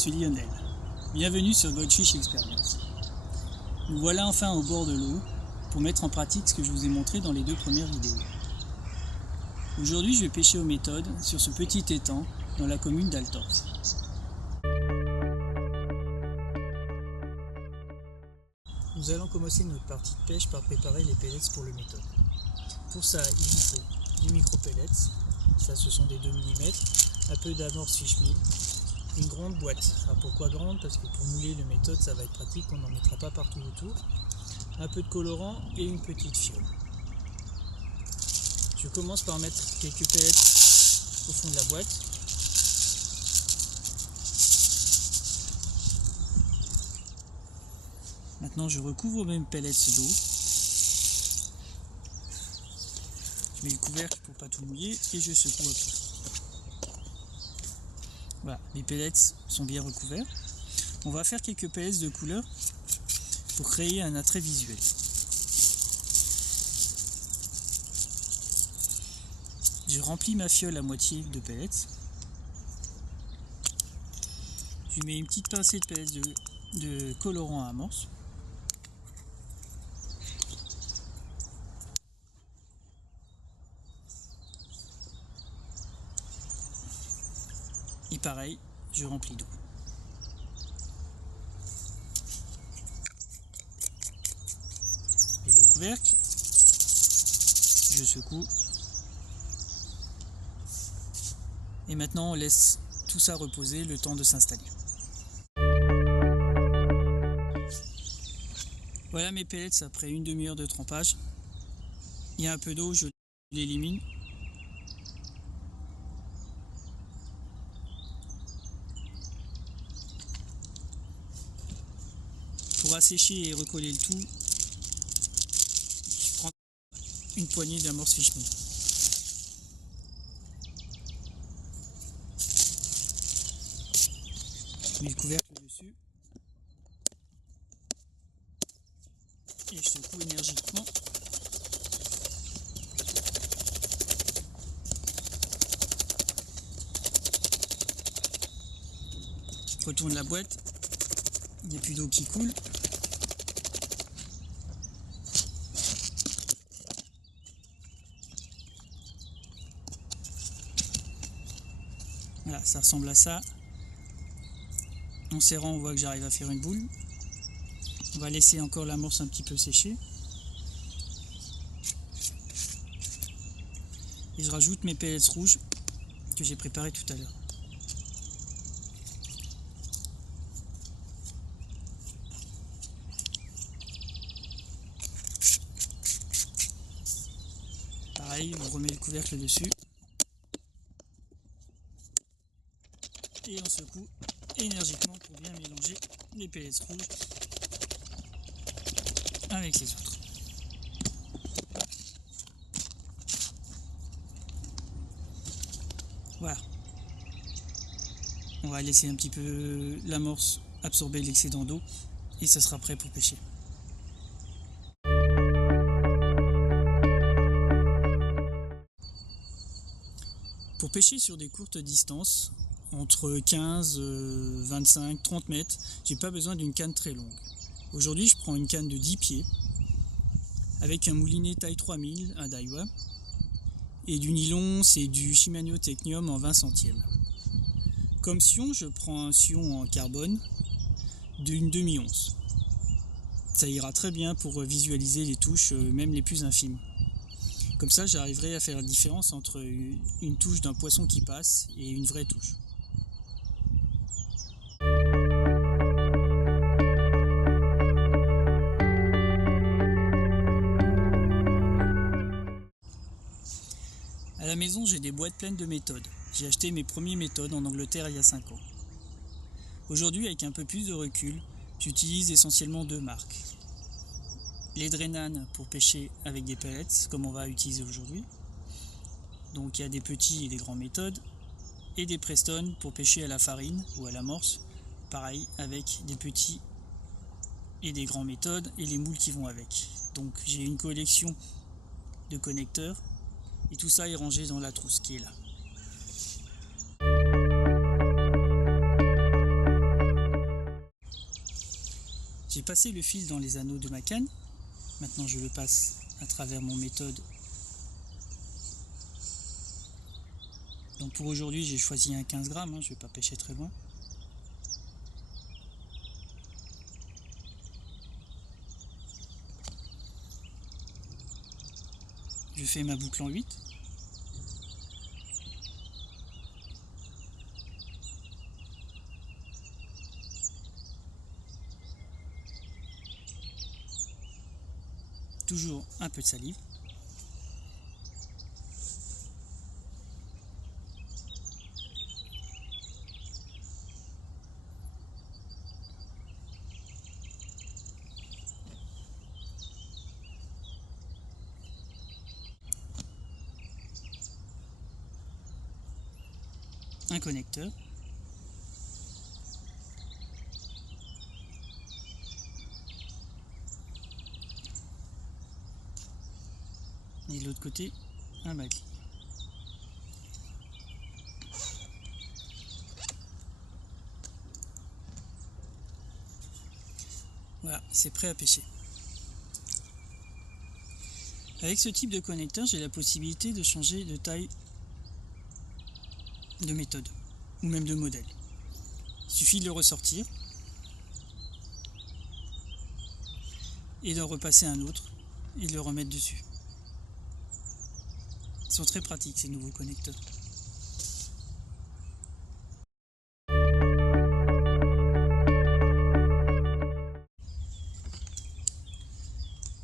suis Lionel. Bienvenue sur Goldfish Experience. Nous voilà enfin au bord de l'eau pour mettre en pratique ce que je vous ai montré dans les 2 premières vidéos. Aujourd'hui, je vais pêcher aux méthodes sur ce petit étang dans la commune d'Altorf. Nous allons commencer notre partie de pêche par préparer les pellets pour le méthode. Pour ça, il nous faut du micro-pellets, ça ce sont des 2 mm, un peu d'amorce fish meal, une grande boîte. Alors pourquoi grande? Parce que pour mouler le méthode, ça va être pratique, on n'en mettra pas partout autour. Un peu de colorant et une petite fiole. Je commence par mettre quelques pellets au fond de la boîte. Maintenant, je recouvre mes pellets d'eau. Je mets le couvercle pour pas tout mouiller et je secoue un peu. Voilà, mes pellets sont bien recouverts. On va faire quelques pellets de couleur pour créer un attrait visuel. Je remplis ma fiole à moitié de pellets. Je mets une petite pincée de pellets de colorant à amorce. Et pareil, je remplis d'eau. Et le couvercle, je secoue. Et maintenant, on laisse tout ça reposer le temps de s'installer. Voilà mes pellets après une demi-heure de trempage. Il y a un peu d'eau, je l'élimine. Pour assécher et recoller le tout, je prends une poignée d'amorce fish meal. Je mets le couvercle dessus et je secoue énergiquement. Je retourne la boîte, il n'y a plus d'eau qui coule. Voilà, ça ressemble à ça. En serrant, on voit que j'arrive à faire une boule. On va laisser encore l'amorce un petit peu sécher. Et je rajoute mes pellets rouges que j'ai préparés tout à l'heure. Pareil, on remet le couvercle dessus. Et on secoue énergiquement pour bien mélanger les pellets rouges avec les autres. Voilà. On va laisser un petit peu l'amorce absorber l'excédent d'eau et ça sera prêt pour pêcher. Pour pêcher sur des courtes distances, entre 15, 25, 30 mètres, j'ai pas besoin d'une canne très longue. Aujourd'hui, je prends une canne de 10 pieds avec un moulinet taille 3000, un Daiwa, et du nylon, c'est du Shimano Technium en 20 centièmes. Comme sion, je prends un sion en carbone d'une demi-once. Ça ira très bien pour visualiser les touches, même les plus infimes. Comme ça, j'arriverai à faire la différence entre une touche d'un poisson qui passe et une vraie touche. À la maison, j'ai des boîtes pleines de méthodes. J'ai acheté mes premiers méthodes en Angleterre il y a 5 ans. Aujourd'hui, avec un peu plus de recul, j'utilise essentiellement 2 marques. Les Drenan pour pêcher avec des pellets, comme on va utiliser aujourd'hui. Donc il y a des petits et des grands méthodes. Et des Preston pour pêcher à la farine ou à l'amorce. Pareil, avec des petits et des grands méthodes et les moules qui vont avec. Donc j'ai une collection de connecteurs. Et tout ça est rangé dans la trousse qui est là. J'ai passé le fil dans les anneaux de ma canne. Maintenant je le passe à travers mon méthode. Donc pour aujourd'hui j'ai choisi un 15 grammes, je ne vais pas pêcher très loin. Je fais ma boucle en 8. Toujours un peu de salive. Un connecteur. Et de l'autre côté, un bâclier. Voilà, c'est prêt à pêcher. Avec ce type de connecteur, j'ai la possibilité de changer de taille de méthode, ou même de modèle. Il suffit de le ressortir et d'en repasser un autre et de le remettre dessus. Ils sont très pratiques ces nouveaux connecteurs.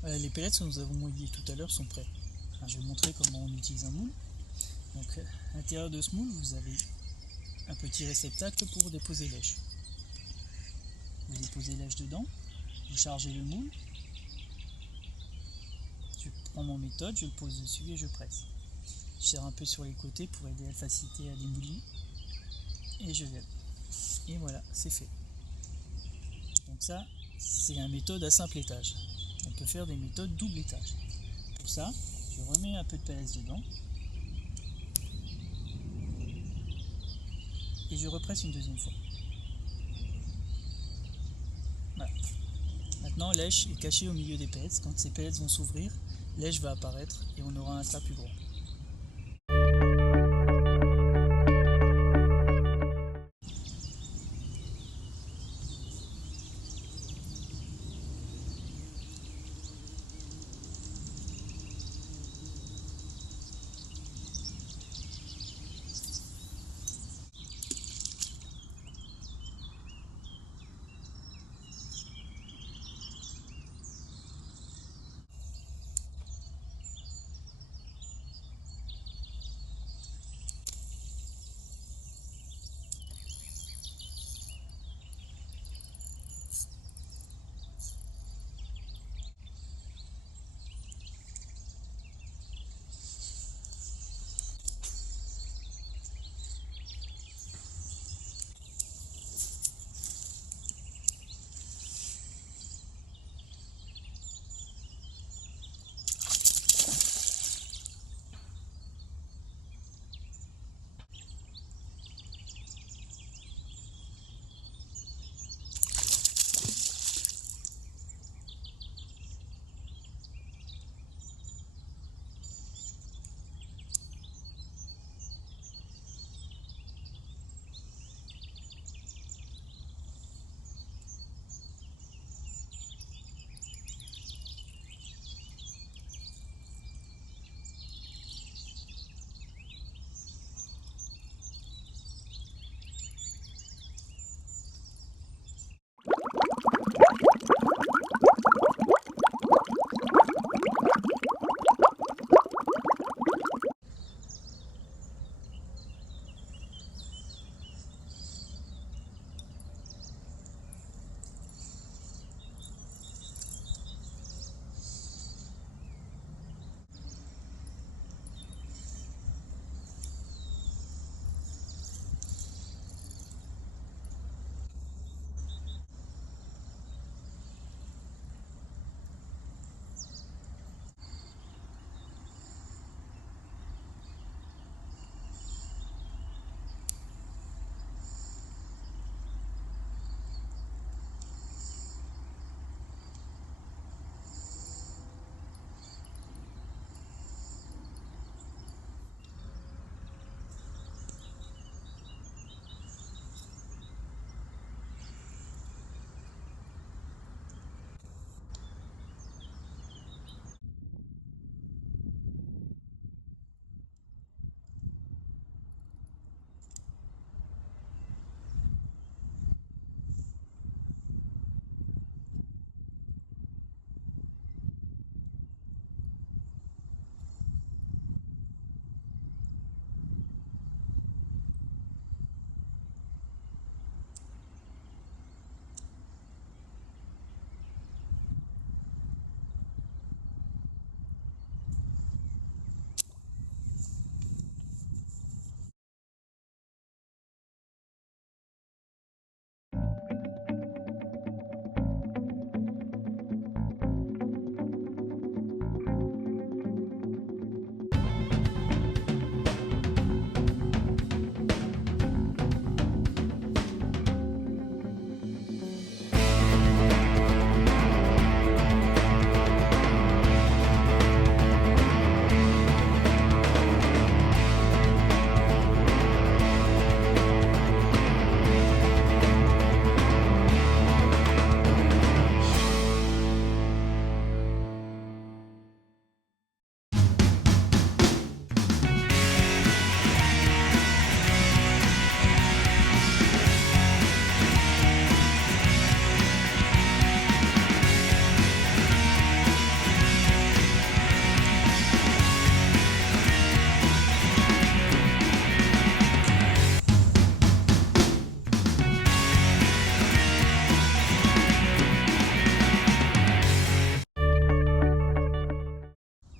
Voilà, les pellets que nous avons mouillés tout à l'heure sont prêts. Alors, je vais vous montrer comment on utilise un moule. Donc, à l'intérieur de ce moule, vous avez un petit réceptacle pour déposer l'èche. Vous déposez l'èche dedans, vous chargez le moule. Je prends mon méthode, je le pose dessus et je presse. Je serre un peu sur les côtés pour aider à la facilité à démoulir. Et je viens. Et voilà, c'est fait. Donc ça, c'est une méthode à simple étage. On peut faire des méthodes double étage. Pour ça, je remets un peu de pellets dedans. Et je represse une deuxième fois. Voilà. Maintenant, l'èche est cachée au milieu des pellets. Quand ces pellets vont s'ouvrir, l'èche va apparaître et on aura un tas plus gros.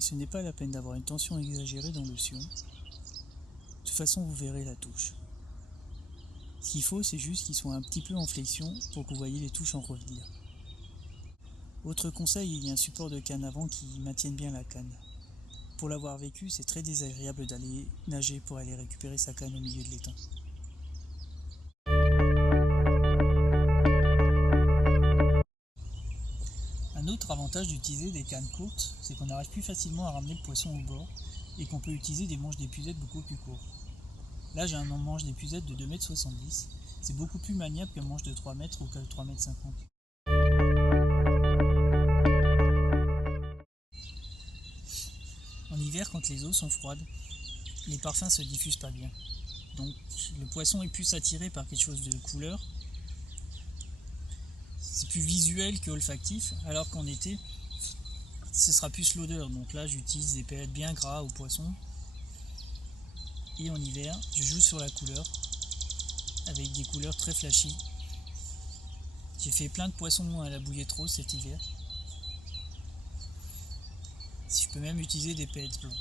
ce n'est pas la peine d'avoir une tension exagérée dans le sion. De toute façon, vous verrez la touche. Ce qu'il faut, c'est juste qu'ils soient un petit peu en flexion pour que vous voyez les touches en revenir. Autre conseil, il y a un support de canne avant qui maintienne bien la canne. Pour l'avoir vécu, c'est très désagréable d'aller nager pour aller récupérer sa canne au milieu de l'étang. Un autre avantage d'utiliser des cannes courtes, c'est qu'on arrive plus facilement à ramener le poisson au bord et qu'on peut utiliser des manches d'épuisette beaucoup plus courts. Là, j'ai un manche d'épuisette de 2,70 m. C'est beaucoup plus maniable qu'un manche de 3 m ou qu'un 3,50 m. En hiver, quand les eaux sont froides, les parfums se diffusent pas bien. Donc le poisson est plus attiré par quelque chose de couleur. C'est plus visuel que olfactif, alors qu'en été, ce sera plus l'odeur. Donc là, j'utilise des pellets bien gras au poisson. Et en hiver, je joue sur la couleur, avec des couleurs très flashy. J'ai fait plein de poissons à la bouillette rose cet hiver. Je peux même utiliser des pellets blancs.